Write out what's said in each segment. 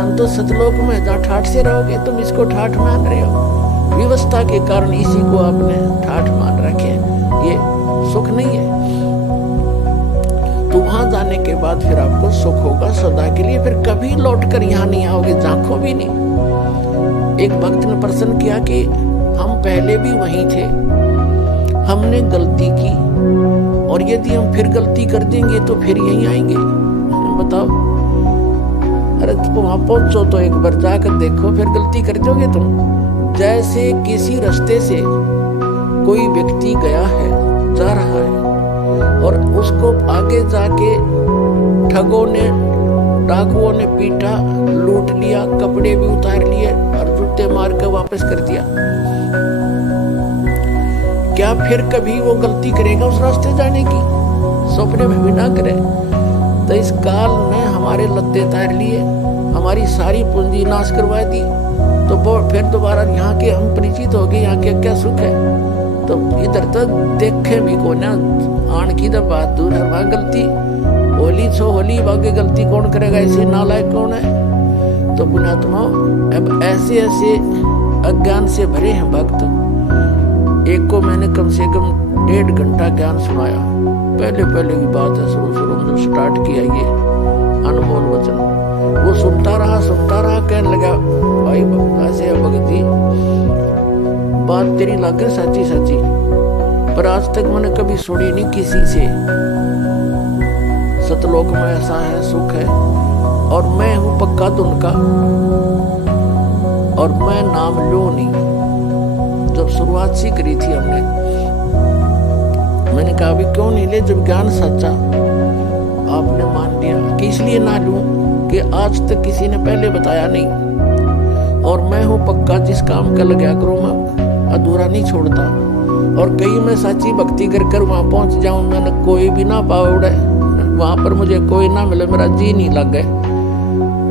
स्थान तो सतलोक में, जहाँ ठाठ से रहोगे। तुम इसको ठाठ मान रहे हो, व्यवस्था के कारण इसी को आपने ठाठ मान रखे, ये सुख नहीं है। तो वहां जाने के बाद फिर आपको सुख होगा सदा के लिए, फिर कभी लौट कर यहाँ नहीं आओगे, झांको भी नहीं। एक भक्त ने प्रश्न किया कि हम पहले भी वहीं थे, हमने गलती की, और यदि हम फिर गलती कर देंगे तो फिर यहीं आएंगे, बताओ। अरे तुम वहां पहुंचो तो एक बार जाकर देखो, फिर गलती कर दोगे तुम। जैसे किसी रास्ते से कोई व्यक्ति गया है, जा रहा है, और उसको आगे जाके ठगों ने, डाकुओं ने पीटा, लूट लिया, कपड़े भी उतार लिए और जूते मार कर वापस कर दिया, क्या फिर कभी वो गलती करेगा उस रास्ते जाने की? सपने में भी ना करे। तो इस काल ने हमारे लत्ते तार लिए, हमारी सारी पूंजी नाश करवा दी, तो फिर दोबारा यहाँ के हम परिचित हो गए, यहाँ के क्या सुख है। तो इधर तो देखे भी को ना, आन की तो बात दूर है, वहां गलती होली छो होली, बाकी गलती कौन करेगा, ऐसे नालायक कौन है। तो पुण्यात्मा, अब ऐसे ऐसे अज्ञान से भरे हैं भक्त। एक को मैंने कम से कम 1.5 घंटा ज्ञान सुनाया, पहले की बात है, शुरू में जब स्टार्ट किया ये अनमोल वचन। वो सुनता रहा, कहने लगा, भाई ऐसे भगती बात तेरी लगे सच्ची, पर आज तक मैंने कभी सुनी नहीं किसी से। सतलोक में ऐसा है, सुख है, और मैं हूं पक्का धुन का, और मैं नाम लूं नहीं। जब शुरुआत सी करी थी हमने, मैंने कहा अभी क्यों नहीं ले, जब ज्ञान सच्चा आपने मान लिया, कि इसलिए ना लूं कि आज तक किसी ने पहले बताया नहीं, और मैं हूं पक्का, जिस काम का लगा करूं मैं अधूरा नहीं छोड़ता। और कहीं मैं सच्ची भक्ति कर वहां पहुंच जाऊं, मैंने कोई भी ना पाउड़े, वहां पर मुझे कोई ना मिले, मेरा जी नहीं लग गए,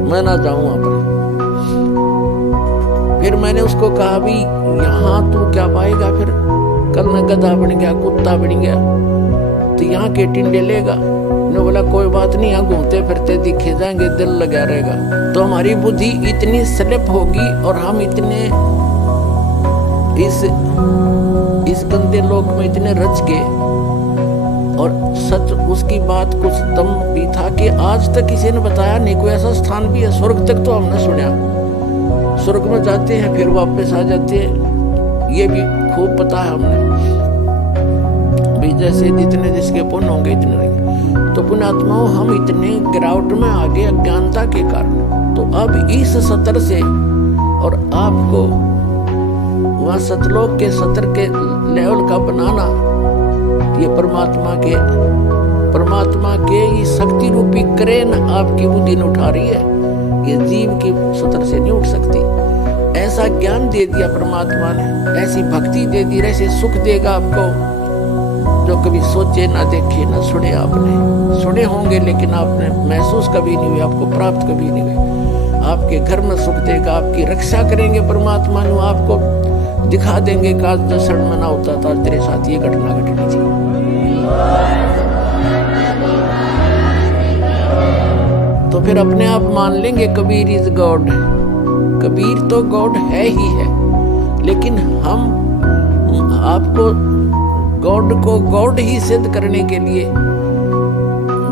मैं ना जाऊं वहां पर। फिर मैंने उसको कहा भी यहाँ तू क्या पाएगा, फिर कल न गधा बन गया, कुत्ता बन गया, तो यहाँ के टिंडे लेगा। ने बोला कोई बात नहीं, यहाँ घूमते फिरते दिखे जाएंगे, दिल लगा रहेगा। तो हमारी बुद्धि इतनी स्लिप होगी और हम इतने इस गंदे लोक में इतने रच गए। और सच उसकी बात कुछ दम भी था कि आज तक किसी ने बताया नहीं, कोई ऐसा स्थान भी है। स्वर्ग तक तो हमने सुना, स्वर्ग में जाते हैं फिर वापस आ जाते हैं, ये भी खूब पता है हमने भी, जैसे जितने जिसके पुण्य होंगे इतने रहेंगे। तो पुण्यात्माओं, हम इतने गिरावट में आ गए अज्ञानता के कारण। तो अब इस सतर से और आपको वहां सतलोक के सतर के लेवल का बनाना, ये परमात्मा के ये शक्ति रूपी क्रेन आपकी बुद्धि ने उठा रही है, ये जीव की सतर से नहीं उठ सकती। ऐसा ज्ञान दे दिया परमात्मा ने, ऐसी भक्ति दे दी, ऐसे सुख देगा आपको जो कभी सोचे ना देखे ना सुने। आपने सुने होंगे लेकिन आपने महसूस कभी नहीं हुए, आपको प्राप्त कभी नहीं हुए। आपके घर में सुख देगा, आपकी रक्षा करेंगे परमात्मा ने, आपको दिखा देंगे कि आज 10 में ना होता था, तेरे साथ ये घटना घटनी थी। तो फिर अपने आप मान लेंगे कबीर इज गॉड। कबीर तो गॉड है ही है, लेकिन हम आपको गॉड को गॉड ही सिद्ध करने के लिए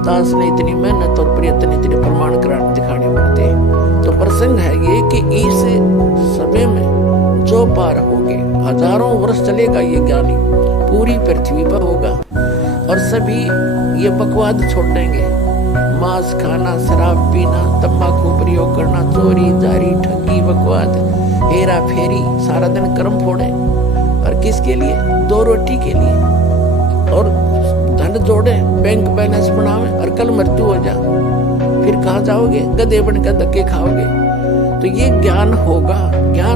दास ने इतनी मेहनत और प्रयत्न, इतने प्रमाण दिखाने पड़ते हैं। तो प्रसंग है ये कि इस समय में जो पार होगे, हजारों वर्ष चलेगा ये ज्ञानी, पूरी पृथ्वी पर होगा, और सभी ये बकवाद छोड़ देंगे। मांस खाना, शराब पीना, तंबाकू प्रयोग करना, चोरी जारी ठगी बकवाद, हेरा फेरी, सारा दिन कर्म फोड़े, और किसके लिए? 2 रोटी के लिए, और धन जोड़े, बैंक बैलेंस बनावे, और कल मृत्यु हो जा, फिर कहाँ जाओगे? गधे बनकर धक्के खाओगे। तो ये ज्ञान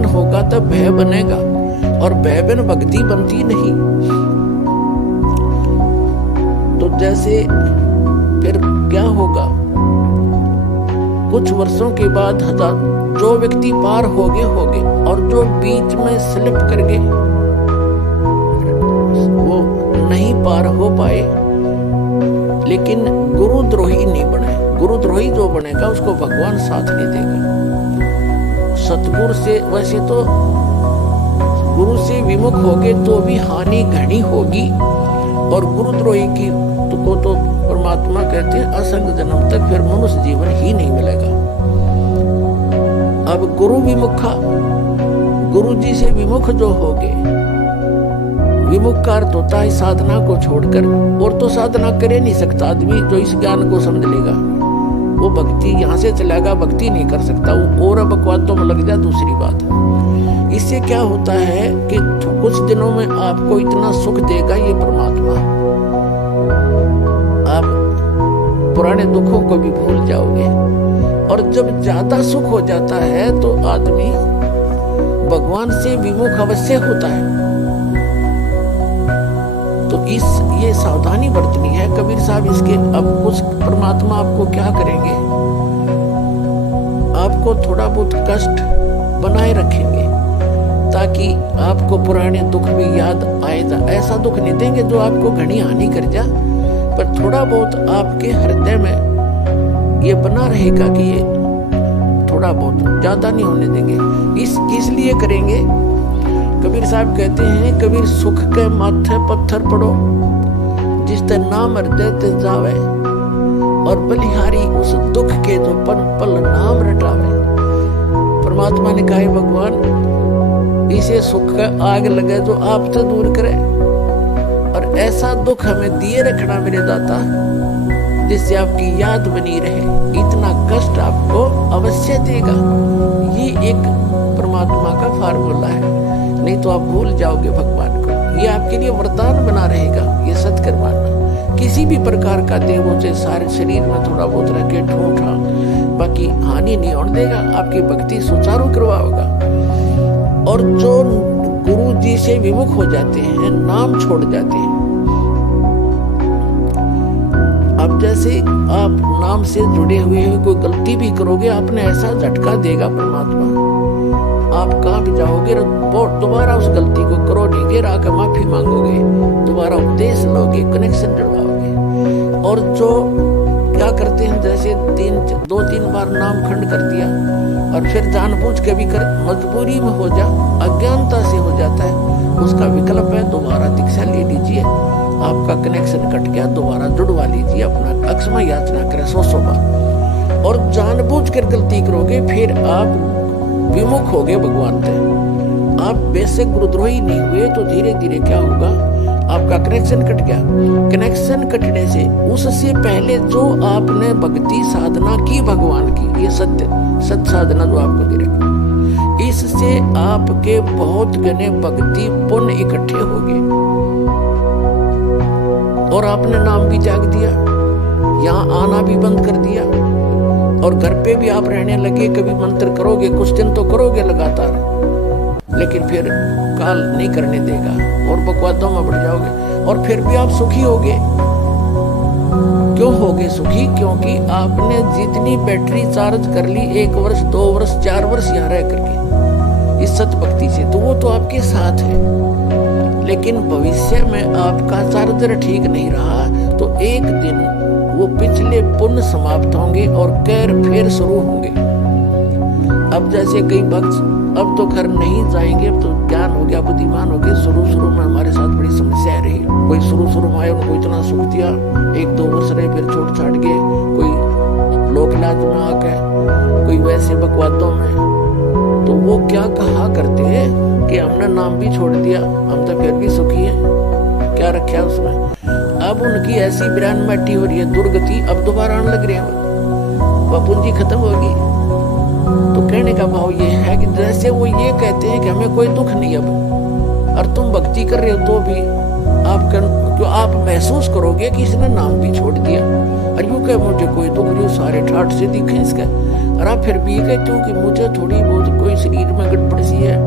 होगा तो भय बनेगा, और भय बिन भक्ति बनती नहीं। तो जैसे फिर क्या होगा? कुछ वर्षों के बाद जो व्यक्ति पार हो गए, और जो बीच में स्लिप कर गए वो नहीं पार हो पाए, लेकिन गुरुद्रोही नहीं बने। गुरुद्रोही जो बनेगा उसको भगवान साथ नहीं देगा। सतगुरु से वैसे तो गुरु से विमुख होगे तो भी हानि घनी होगी, और गुरुद्रोही की को तो परमात्मा कहते हैं असंग जन्म तक फिर मनुष्य जीवन ही नहीं मिलेगा। अब गुरु विमुखा, गुरु जी से विमुख जो होगे, विमुख का अर्थ होता है साधना को छोड़कर, और तो साधना करे नहीं सकता आदमी जो इस ज्ञान को समझ लेगा। वो भक्ति यहाँ से चलेगा, भक्ति नहीं कर सकता, वो और बकवादों में लग जाए दूसरी बात। इससे क्या होता है कि कुछ दिनों में आपको इतना सुख देगा ये परमात्मा, आप पुराने दुखों को भी भूल जाओगे। और जब ज्यादा सुख हो जाता है तो आदमी भगवान से विमुख अवश्य होता है। तो ये सावधानी बरतनी है कबीर साहब इसके। अब कुछ परमात्मा आपको क्या करेंगे, आपको थोड़ा बहुत कष्ट बनाए रखेंगे ताकि आपको पुराने दुख भी याद आए। ऐसा दुख नहीं देंगे जो आपको घनी हानि कर जा, पर थोड़ा बहुत आपके हृदय में ये बना रहेगा कि ये थोड़ा बहुत, ज्यादा नहीं होने देंगे। इसलिए करेंगे। कबीर साहब कहते हैं, कबीर सुख के माथे पत्थर पड़ो, जिस ते नाम हृदय ते जावे, और बलिहारी उस दुख के जो पल पल नाम रटावे। परमात्मा ने कहा भगवान इसे सुख का आग लगे जो आपसे दूर करे, और ऐसा दुख हमें दिए रखना मेरे दाता जिससे आपकी याद बनी रहे। इतना कष्ट आपको अवश्य देगा। ये एक परमात्मा का फार्मूला है, नहीं तो आप भूल जाओगे भगवान को। ये आपके लिए वरदान बना रहेगा, ये सत्य मानना। किसी भी प्रकार का देवों से सारे शरीर में थोड़ा बहुत रखे ठूठा, बाकी हानि नहीं होने देगा, आपकी भक्ति सुचारू करवाएगा। और जो गुरु जी से विमुख हो जाते हैं, नाम छोड़ जाते हैं, अब जैसे आप नाम से जुड़े हुए हैं, कोई गलती भी करोगे आपने ऐसा झटका देगा परमात्मा, आप कहाँ भी जाओगे दोबारा उस गलती को करो नहीं, फिर आकर माफी मांगोगे, दोबारा उपदेश लोगे, कनेक्शन जुड़वाओगे। और जो क्या करते हैं, जैसे 2-3 बार नाम खंड कर दिया और फिर जानबूझ के भी कर, मजबूरी में हो जा, अज्ञानता से हो जाता है, उसका विकल्प है दोबारा दीक्षा ले लीजिए, आपका कनेक्शन कट गया, दोबारा जुड़वा लीजिए, अपना अक्षमा याचना करें 100 बार। और जानबूझ कर गलती करोगे फिर आप विमुख हो गए भगवान से। आप बेसिक गुरुद्रोही नहीं हुए तो धीरे धीरे क्या होगा, आपका कनेक्शन कट गया। कनेक्शन कटने से उससे पहले जो आपने भक्ति साधना की भगवान की, ये सत्य साधना जो आपको दे रखी, इससे आपके बहुत घने भक्ति पुण्य इकट्ठे हो गए, और आपने नाम भी त्याग दिया, यहाँ आना भी बंद कर दिया, और घर पे भी आप रहने लगे। कभी मंत्र करोगे, कुछ दिन तो करोगे लगातार, लेकिन फिर काल नहीं करने देगा और बकवादों में बढ़ जाओगे, और फिर भी आप सुखी होगे। क्यों होगे सुखी? क्योंकि आपने जितनी बैटरी चार्ज कर ली 1 वर्ष 2 वर्ष 4 वर्ष यहाँ रह करके इस सत भक्ति से, तो वो तो आपके साथ है। लेकिन भविष्य में आपका चार्जर ठीक नहीं रहा तो एक दिन वो पिछले पुण्य समाप्त होंगे और कैर फिर शुरू होंगे। अब जैसे कई भक्त अब तो घर नहीं जाएंगे, अब तो ज्ञान हो गया, बुद्धिमान हो गए। शुरू में हमारे साथ बड़ी समस्या रही। कोई शुरू में आए, उनको इतना सुख दिया, 1-2 वर्ष रहे, फिर छोड़ छाट गए। कोई लोक लाज में आके, कोई वैसे बकवादों में। तो वो क्या कहा करते हैं कि हमने नाम भी छोड़ दिया, हम तो फिर भी सुखी है, क्या रखा उसमें। अब उनकी ऐसी बिरान मट्टी हो रही है, दुर्गति अब दोबारा आने लग रहे हैं, वह पूंजी खत्म होगी। तो कहने का भाव ये है कि जैसे वो ये कहते हैं कि हमें कोई दुख नहीं अब, और तुम भक्ति कर रहे हो तो भी आप महसूस करोगे कि इसने नाम भी छोड़ दिया, और यूं कहे मुझे कोई दुख नहीं, सारे ठाठ से दिखे इसका, और आप फिर भी कहते हो कि मुझे थोड़ी बहुत कोई शरीर में गड़बड़ सी है,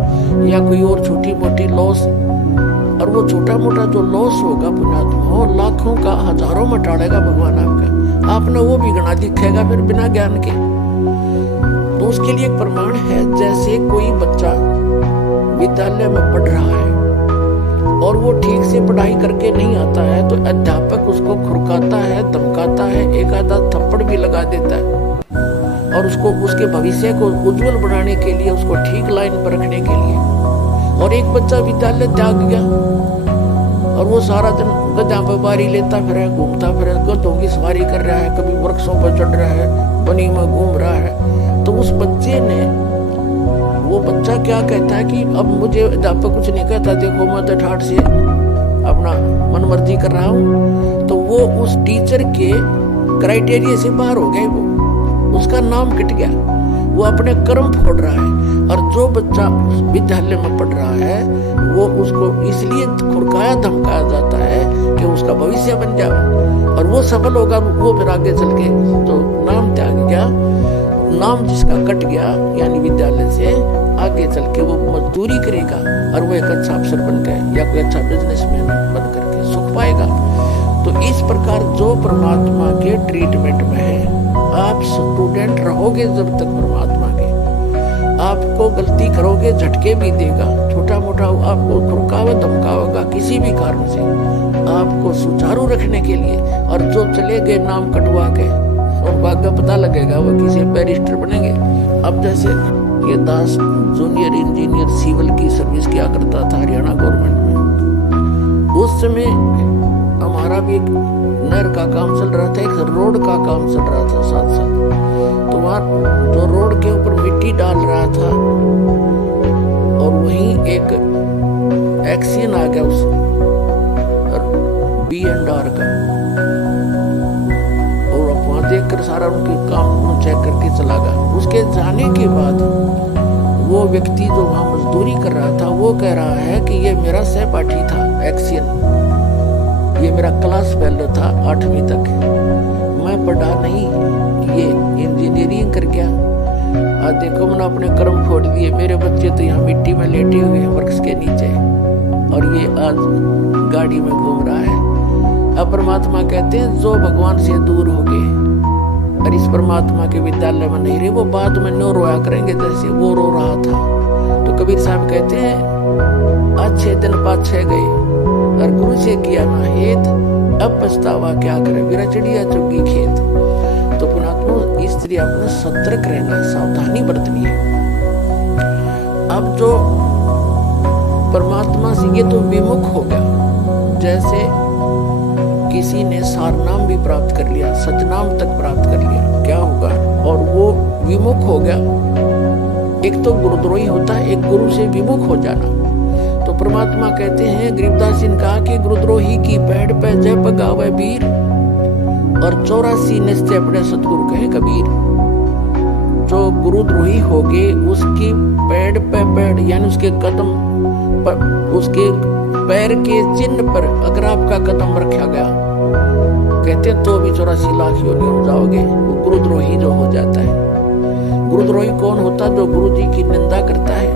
या कोई और छोटी मोटी लॉस। और वो छोटा मोटा जो लॉस होगा पुण्यात्मा, लाखों का हजारों में टाड़ेगा भगवान आपका, आपने वो भी गणा दिखेगा फिर बिना ज्ञान के। तो उसके लिए एक प्रमाण है, जैसे कोई बच्चा विद्यालय में पढ़ रहा है और वो ठीक से पढ़ाई करके नहीं आता है तो अध्यापक उसको खुरकाता है, धमकाता है, एक आधा थप्पड़ भी लगा देता है और उसको उसके भविष्य को उज्जवल बनाने के लिए, उसको ठीक लाइन पर रखने के लिए। और एक बच्चा विद्यालय त्याग गया और वो सारा दिन गधा पर बारी लेता फिरे, घूमता फिरे, गधों की सवारी कर रहा है, कभी वृक्षों पर चढ़ रहा है, बनी में घूम रहा है। तो उस बच्चे ने, वो बच्चा क्या कहता है कि अब मुझे अध्यापक कुछ नहीं कहता, देखो मैं तो ठाठ से अपना मन मर्जी कर रहा हूँ। तो वो उस टीचर के क्राइटेरिया से बाहर हो गया, वो उसका नाम कट गया, वो अपने कर्म फोड़ रहा है। और जो बच्चा विद्यालय में पढ़ रहा है वो उसको इसलिए खुरकाया धमकाया जाता है कि उसका भविष्य बन जाए और वो सफल होगा, वो फिर आगे चल के तो नाम त्याग गया, नाम जिसका कट गया यानी विद्यालय से, आगे चल के वो मजदूरी करेगा और वो एक अच्छा अफसर बन गए या कोई अच्छा बिजनेसमैन बन करके सुख पाएगा। तो इस प्रकार जो परमात्मा के ट्रीटमेंट में है, आप स्टूडेंट रहोगे जब तक परमात्मा के, आपको गलती करोगे झटके भी देगा, छोटा मोटा आपको खुरकावा धमकावेगा किसी भी कारण से, आपको सुचारू रखने के लिए। और जो चले गए नाम कटवा के और भाग्य पता लगेगा वो किसी बैरिस्टर बनेंगे। अब जैसे ये दास जूनियर इंजीनियर सिविल की सर्विस किया करता था हरियाणा गवर्नमेंट में, उस समय हमारा भी एक नहर का काम चल रहा था, एक रोड का काम चल रहा था साथ साथ। तो वहाँ जो रोड के ऊपर मिट्टी डाल रहा था और वहीं एक एक्सीडेंट आ गया उस B&R का, और वहाँ देखकर सारा उनके काम चेक करके चला गया। उसके जाने के बाद वो व्यक्ति जो वहाँ मजदूरी कर रहा था वो कह रहा है कि ये मेरा सहपाठी था एक्सीडेंट, ये मेरा क्लास फेलो था 8वीं तक, मैं पढ़ा नहीं, ये इंजीनियरिंग कर गया। आज देखो मैंने अपने कर्म फोड़ दिए, मेरे बच्चे तो यहाँ मिट्टी में लेटे हुए हैं वृक्ष के नीचे और ये आज गाड़ी में घूम रहा है। अब परमात्मा कहते हैं जो भगवान से दूर हो गए और इस परमात्मा के विद्यालय में नहीं रहे, वो बाद में नो रोया करेंगे जैसे वो रो रहा था। तो कबीर साहब कहते हैं अच्छे दिन पाछे गए और गुरु से किया ना हेत, अब पछतावा क्या करे, मेरा चिड़िया चुगी खेत। तो पुणात्मा स्त्री अपना सतर्क रहना, सावधानी बरतनी है। अब जो परमात्मा से ये तो विमुख हो गया, जैसे किसी ने सारनाम भी प्राप्त कर लिया, सतनाम तक प्राप्त कर लिया, क्या होगा, और वो विमुख हो गया। एक तो गुरुद्रोही होता है, एक गुरु से विमुख हो जाना। तो परमात्मा कहते हैं, गरीबदास जी ने कहा कि गुरुद्रोही की पैड़ पे जय पगावे वीर और 84 निश्चय अपने सतगुरु कहे कबीर। जो गुरुद्रोही हो गए उसकी पैड़ पे पैड़ यानी उसके कदम पर, उसके पैर के चिन्ह पर अगर आपका कदम रखा गया, कहते हैं तो भी 84 लाख योनि हो जाओगे, वो गुरुद्रोही जो हो जाता है। गुरुद्रोही कौन होता है? जो गुरु जी की निंदा करता है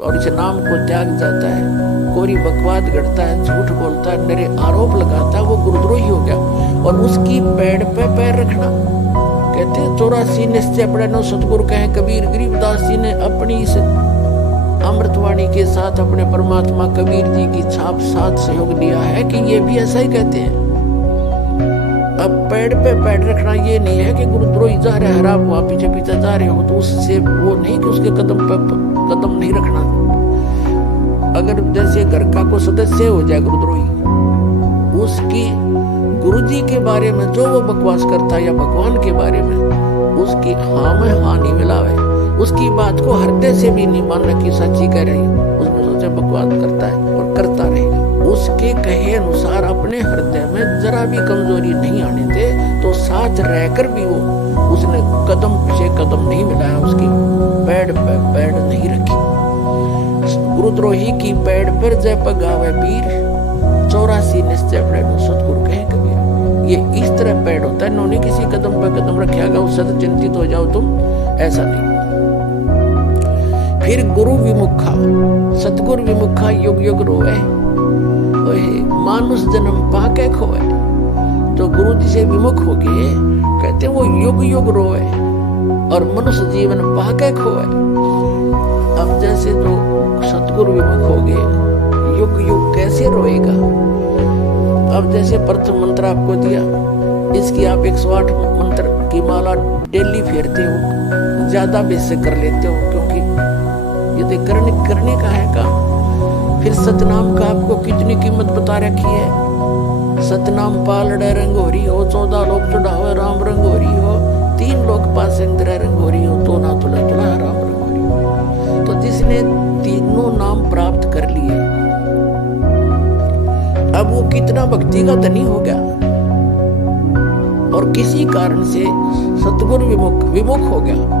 और इस नाम को त्याग जाता है, कोरी बकवाद गढ़ता है, झूठ बोलता है, मेरे आरोप लगाता है, वो गुरुद्रोही हो गया। और उसकी पैड़ पे पैर रखना, कहते हैं 84 निश्चय अपने नो सतगुरु कहे कबीर। गरीबदास जी ने अपनी इस अमृतवाणी के साथ अपने परमात्मा कबीर जी की छाप साथ सहयोग दिया है कि ये भी ऐसा ही कहते हैं। अब पैड़ पे पैड़ रखना ये नहीं है कि गुरुद्रोही जा रहा है, आप वहां पीछे पीछे जा रहे हो तो उससे वो नहीं कि उसके कदम पे कदम नहीं रखना। अगर जैसे घर का कोई सदस्य हो जाए गुरुद्रोही, उसकी गुरु जी के बारे में जो वो बकवास करता है या भगवान के बारे में, उसकी हाँ में हाँ नहीं मिलावे, उसकी बात को हृदय से भी नहीं मानना कि सच्ची कह रही, उसमें सोचे बकवास करता है और करता रहेगा। उसके कहे अनुसार अपने हृदय में जरा भी कमजोरी नहीं आने दे, तो साथ रहकर भी वो उसने कदम पीछे कदम नहीं मिलाया, उसकी पैड़ पे पैड़ नहीं रखी। गुरुद्रोही की पैड़ पर जय पगावे वीर, 84 निश्चय अपने सतगुरु कहे कबीर। ये इस तरह पैड़ होता है, इन्होंने किसी कदम पर कदम रखेगा उससे तो चिंतित हो जाओ तुम, ऐसा नहीं। फिर गुरु विमुखा, सतगुरु विमुखा युग युग रोए, मानुष जन्म पाके खोए। जो गुरु जी से विमुख हो गए, कहते वो युग युग रोए और मनुष्य जीवन पाके खोए। अब जैसे जो सतगुरु विमुख हो गए, युग युग युग कैसे रोएगा। अब जैसे प्रथम मंत्र आपको दिया, इसकी आप 108 मंत्र की माला डेली फेरते हो, ज्यादा बेसे कर लेते हो, क्योंकि ये करने का है काम। फिर सतनाम का आपको कितनी कीमत बता रखी है। सतनाम पालड़े रंग हो रही हो, 14 लोग चढ़ावे राम रंग हो रही हो, 3 लोग पास इंद्र रंग हो रही हो, तो ना तुला तुला राम रंग हो रही हो। तो जिसने तीनों नाम प्राप्त कर लिए, अब वो कितना भक्ति का धनी हो गया, और किसी कारण से सतगुरु विमुख हो गया।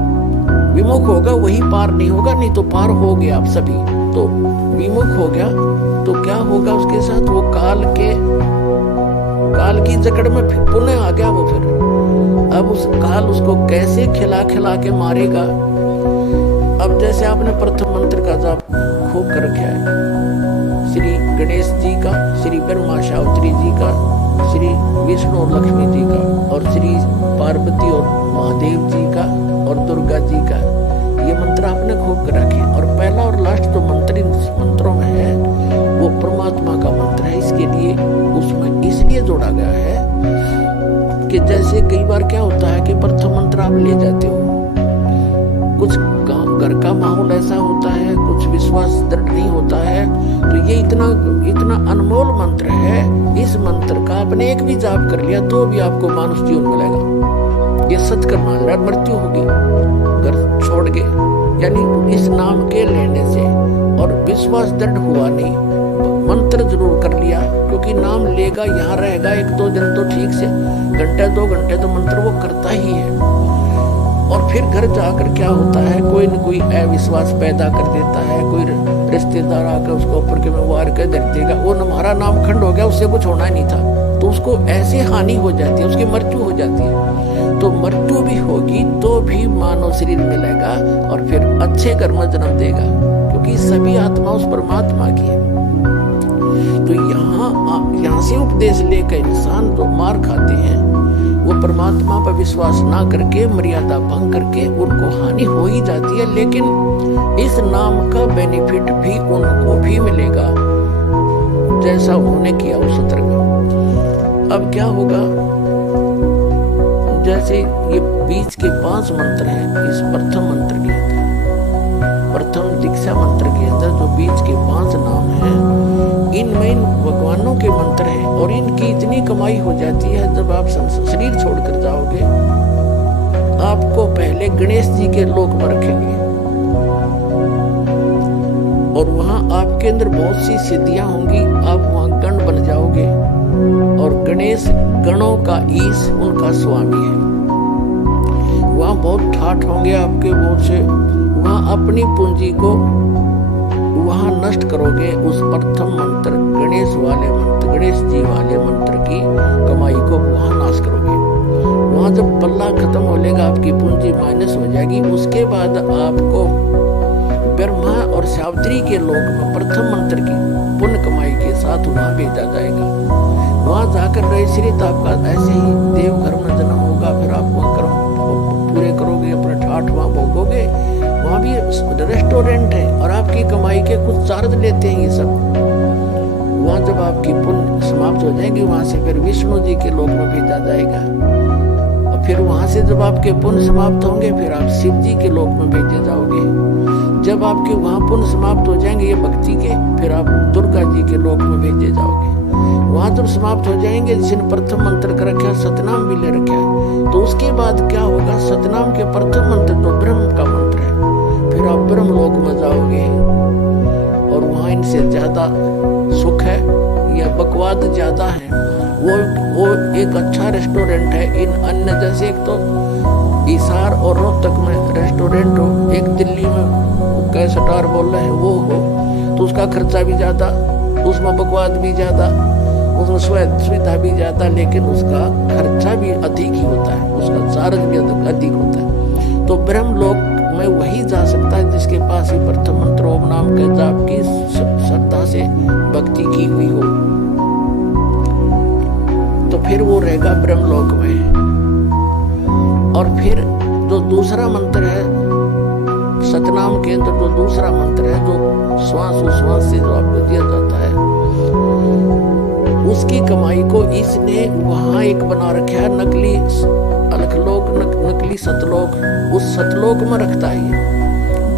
विमुख होगा वही पार नहीं होगा, नहीं तो पार हो गया आप सभी। तो विमुख हो गया तो क्या होगा उसके साथ, वो काल की जकड़ में पुनः आ गया वो। फिर अब उस काल उसको कैसे खिला खिला के मारेगा। अब जैसे आपने प्रथम मंत्र का जाप खूब कर रखा है, श्री गणेश जी का, श्री ब्रह्मा शास्त्री जी का, श्री विष्णु और लक्ष्मी जी का, और श्री पार्वती और महादेव जी का, और दुर्गा जी का, ये मंत्र आपने खूब कर रखे। और पहला और लास्ट जो मंत्र इन मंत्रों में है वो परमात्मा का मंत्र है। इसके लिए उसमें इसलिए जोड़ा गया है कि जैसे कई बार क्या होता है कि प्रथम मंत्र आप ले जाते हो, कुछ घर का माहौल ऐसा होता है, कुछ विश्वास दृढ़ नहीं होता है, तो ये इतना अनमोल मंत्र है। इस मंत्र का आपने एक भी जाप कर लिया तो भी आपको मानुष जीवन मिलेगा। ये सच का मान रहा, मृत्यु होगी घर छोड़ के, यानी इस नाम के लेने से। और विश्वास दृढ़ हुआ नहीं, मंत्र जरूर कर लिया, क्योंकि नाम लेगा यहाँ रहेगा 1-2 दिन तो ठीक से, घंटे 2 घंटे तो मंत्र वो करता ही है। और फिर घर जाकर क्या होता है, कोई न कोई अविश्वास पैदा कर देता है, कोई रिश्तेदार आकर उसको ऊपर के में वार कर दे देगा, वो हमारा नाम खंड हो गया, उससे कुछ होना ही नहीं था, तो उसको ऐसे हानि हो जाती है, उसकी मृत्यु हो जाती है। तो मृत्यु भी होगी तो भी मानव शरीर मिलेगा और फिर अच्छे कर्म जन्म देगा, क्योंकि सभी आत्मा उस परमात्मा की है। तो यहाँ से उपदेश लेकर इंसान जो मार खाते हैं वो परमात्मा पर विश्वास ना करके, मर्यादा भंग करके, उनको हानि हो ही जाती है। लेकिन इस नाम का बेनिफिट भी उनको भी मिलेगा जैसा उन्होंने किया उस सत्र में। अब क्या होगा, जैसे ये बीच के 5 मंत्र हैं, इस प्रथम मंत्र के अंदर, प्रथम दीक्षा मंत्र के अंदर जो बीच के 5 नाम हैं, इनमें इन भगवानों के मंत्र हैं, और इनकी इतनी कमाई हो जाती है। जब आप शरीर छोड़कर जाओगे, आपको पहले गणेश जी के लोक में रखेंगे, और वहां आपके अंदर बहुत सी सिद्धियां होंगी, आप वहां गण बन जाओगे, और गणेश गणों का ईश उनका स्वामी है। वहां बहुत ठाठ होंगे आपके बहुत से, वहां अपनी पूंजी को वहां नष्ट करोगे। उस प्रथम मंत्र गणेश वाले मंत्र, गणेश जी वाले मंत्र की कमाई को वहां नाश करोगे। वहां जब पल्ला खत्म हो लेगा, आपकी पूंजी माइनस हो जाएगी, उसके बाद आपको ब्रह्मा और सावित्री के लोक में प्रथम मंत्र की पुण्य कमाई के साथ वहां भेजा जाएगा। वहां जाकर रहे श्रीत आपका ऐसे ही देवघर में जन्म होगा, फिर आप वहां कर्म पूरे करोगे, अपने ठाठ वहां भोगोगे। वहां भी रेस्टोरेंट है और आपकी कमाई के कुछ चार्ज लेते हैं ये सब। वहां जब आपकी पुण्य समाप्त हो जाएगी, वहां से फिर विष्णु जी के लोक में भेजा जाएगा, और फिर वहां से जब आपके पुण्य समाप्त होंगे, फिर आप शिव जी के लोक में भेजे जाओगे। जब आपके वहां पुण्य समाप्त हो जाएंगे ये भक्ति के, फिर आप दुर्गा जी के लोक में भेजे जाओगे। वहां जब समाप्त हो जाएंगे, जिसने प्रथम मंत्र का रखा, सतनाम भी ले रखा है, तो उसके बाद क्या होगा, सतनाम के प्रथम मंत्र तो ब्रह्म का मंत्र है, फिर आप ब्रह्म लोक में जाओगे, और वहां इनसे ज्यादा सुख है या बकवाद ज्यादा है। वो एक अच्छा रेस्टोरेंट है। इन अन्य जैसे एक तो हिसार और रोहतक में रेस्टोरेंट हो, एक दिल्ली में कैसटार बोल रहे हैं वो हो, तो उसका खर्चा भी ज्यादा, उसमें बकवाद भी ज्यादा, उसमें सुविधा भी ज्यादा, लेकिन उसका खर्चा भी अधिक ही होता है, उसका चार्ज भी अधिक होता है। तो ब्रह्म लोक में वही जा सकता है जिसके पास ही प्रथम मंत्र ओम नाम के जाप की श्रद्धा से भक्ति की हुई हो, तो फिर वो रहेगा ब्रह्मलोक में। और फिर जो दूसरा मंत्र है सतनाम के अंदर जो दूसरा मंत्र है, जो श्वास उश्वास से जो आपको दिया जाता है, उसकी कमाई को इसने वहां एक बना रखा है, नकली अलखलोक, नकली सतलोक, उस सतलोक में रखता है ये।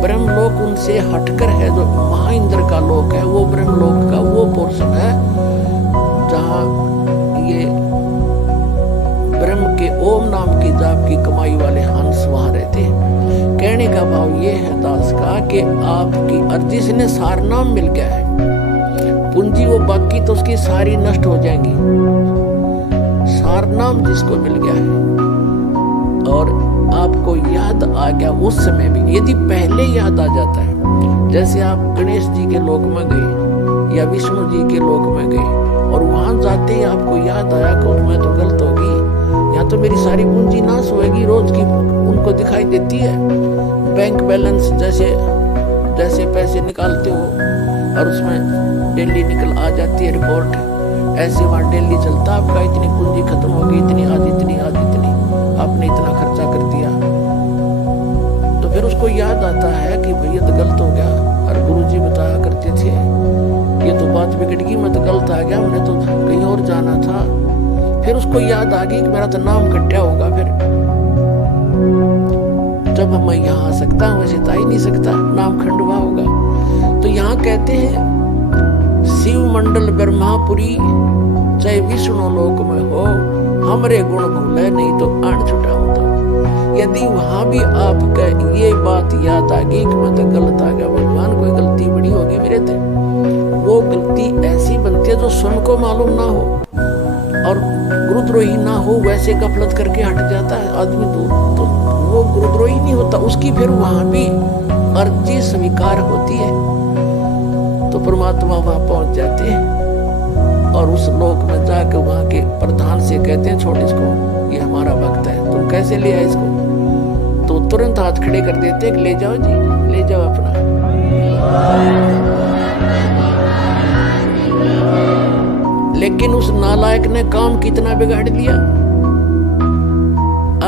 ब्रह्मलोक उनसे हटकर है, जो महाइंद्र का लोक है, वो ब्रह्मलोक का वो पोर्शन है जहां ये ब्रह्म के ओम नाम की जाप की कमाई वाले हंस वहां रहते हैं। कहने का भाव ये है दास का कि आपकी अर्जी से सार नाम मिल गया है, पूंजी वो बाकी तो उसकी सारी नष्ट हो जाएंगी। सार नाम जिसको मिल गया है और आपको याद आ गया उस समय भी, यदि पहले याद आ जाता है, जैसे आप गणेश जी के लोक में गए या विष्णु जी के लोक में गए और वहां जाते ही आपको याद आया कि मैं तो गलत होगी, या तो मेरी सारी पूंजी नाश होगी, रोज की उनको दिखाई देती है। बैंक बैलेंस जैसे जैसे पैसे निकालते हो और उसमें डेली निकल आ जाती है रिपोर्ट, ऐसे वहां डेली चलता आपका, इतनी पूंजी खत्म होगी, इतनी आज इतनी आज इतनी, आपने इतना खर्चा कर दिया। तो फिर उसको याद आता है कि भैया तो गलत हो गया, और गुरुजी बताया करते थे ये तो बात बिगड़ गई, मैं तो गलत आ गया, मैंने तो कहीं और जाना था। फिर उसको याद आ गई कि मेरा तो नाम कट्या होगा, फिर जब मैं यहाँ आ सकता हूँ वैसे तो आ ही नहीं सकता, नाम खंडवा होगा। तो यहाँ कहते हैं शिव मंडल ब्रह्मापुरी चाहे विष्णु लोक में हो, हमरे गुण भूले नहीं तो आन छुटा होता। यदि वहां भी आपका ये बात याद आ गई कि मैं तो गलत आ गया, भगवान कोई गलती बड़ी होगी मेरे से, वो गलती ऐसी बनती है जो स्वयं को मालूम ना हो और गुरुद्रोही ना हो, वैसे गफलत करके हट जाता है आदमी, तो वो गुरुद्रोही नहीं होता, उसकी फिर वहां भी अर्जी स्वीकार होती है। तो परमात्मा वहां पहुंच जाते हैं और उस लोक में जाकर वहां के प्रधान से कहते हैं छोड़ इसको, ये हमारा भक्त है, तुम कैसे ले आए इसको? तो तुरंत हाथ खड़े कर देते हैं, ले जाओ जी, ले जाओ अपना। लेकिन उस नालायक ने काम कितना बिगाड़ दिया।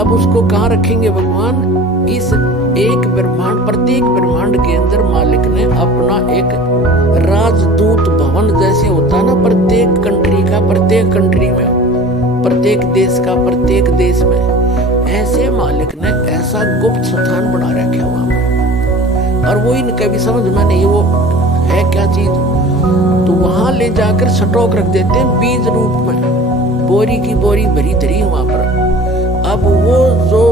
अब उसको कहाँ रखेंगे भगवान? इस एक ब्रह्मांड, प्रत्येक ब्रह्मांड के अंदर मालिक ने अपना एक राजदूत भवन जैसे होता है ना, प्रत्येक कंट्री का, प्रत्येक कंट्री में, प्रत्येक देश का, प्रत्येक देश में, ऐसे मालिक ने ऐसा गुप्त स्थान बना रखा वहां पर। और वो इनके भी समझ में नहीं वो है क्या चीज, तो वहां ले जाकर स्टॉक रख देते हैं बीज रूप में, बोरी की बोरी भरी धरी वहां पर। अब वो जो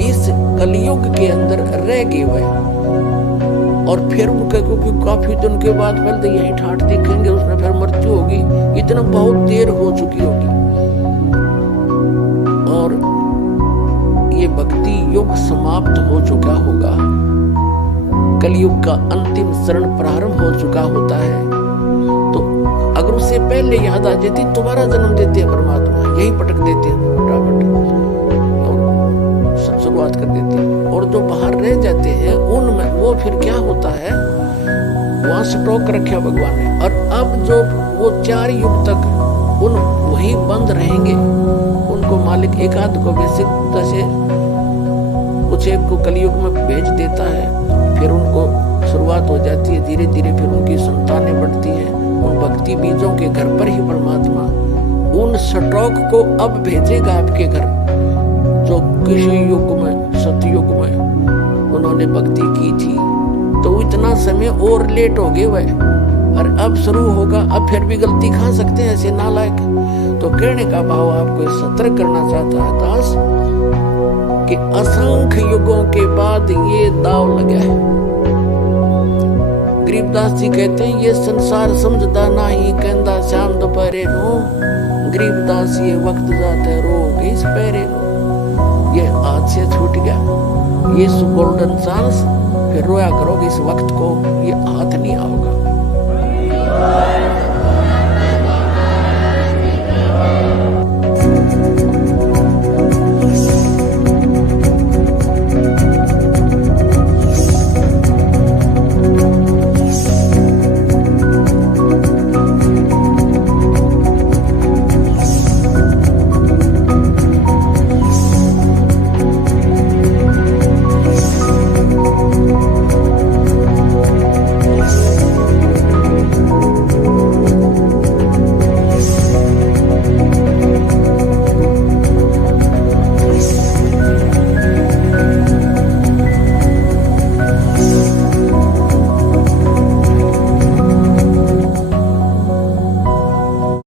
इस कलयुग के अंदर रह गए हुए और फिर उनके, क्योंकि काफी दिन के बाद पहले तो यही ठाठ दिखेंगे, उसमें फिर मृत्यु होगी, इतना बहुत देर हो चुकी होगी और ये भक्ति युग समाप्त हो चुका होगा, कलयुग का अंतिम चरण प्रारंभ हो चुका होता है। तो अगर उससे पहले याद आ जाती, दोबारा जन्म देते हैं परमात्मा, यही पटक देते हैं फटाफट और शुरुआत कर देते हैं। और जो बाहर रह जाते हैं उनमें वो फिर क्या होता है, वहां स्टॉक रखा भगवान ने। और अब जो वो 4 युग तक उन वही बंद रहेंगे, उनको मालिक एक आध को बेसिक जैसे कुछ एक को कलयुग में भेज देता है, फिर उनको शुरुआत हो जाती है, धीरे धीरे फिर उनकी संतानें बढ़ती हैं, उन भक्ति बीजों के घर पर ही परमात्मा उन स्टॉक को अब भेजेगा आपके घर, जो किसी युग में, सतयुग में उन्होंने भक्ति की थी। तो इतना समय और लेट हो गए वह, और अब शुरू होगा, अब फिर भी गलती खा सकते हैं ऐसे नालायक। तो कहने का भाव आपको सतर्क करना चाहता है दास कि असंख्य युगों के बाद ये दाव लगा है। गरीबदास जी कहते हैं ये संसार समझदा नहीं, कहंदा शाम दोपहरे नो, गरीबदास ये वक्त जाते रोग इस पैरे नो। ये हाथ से छूट गया ये गोल्डन चांस, फिर रोया करोगे इस वक्त को, ये हाथ नहीं आओगा।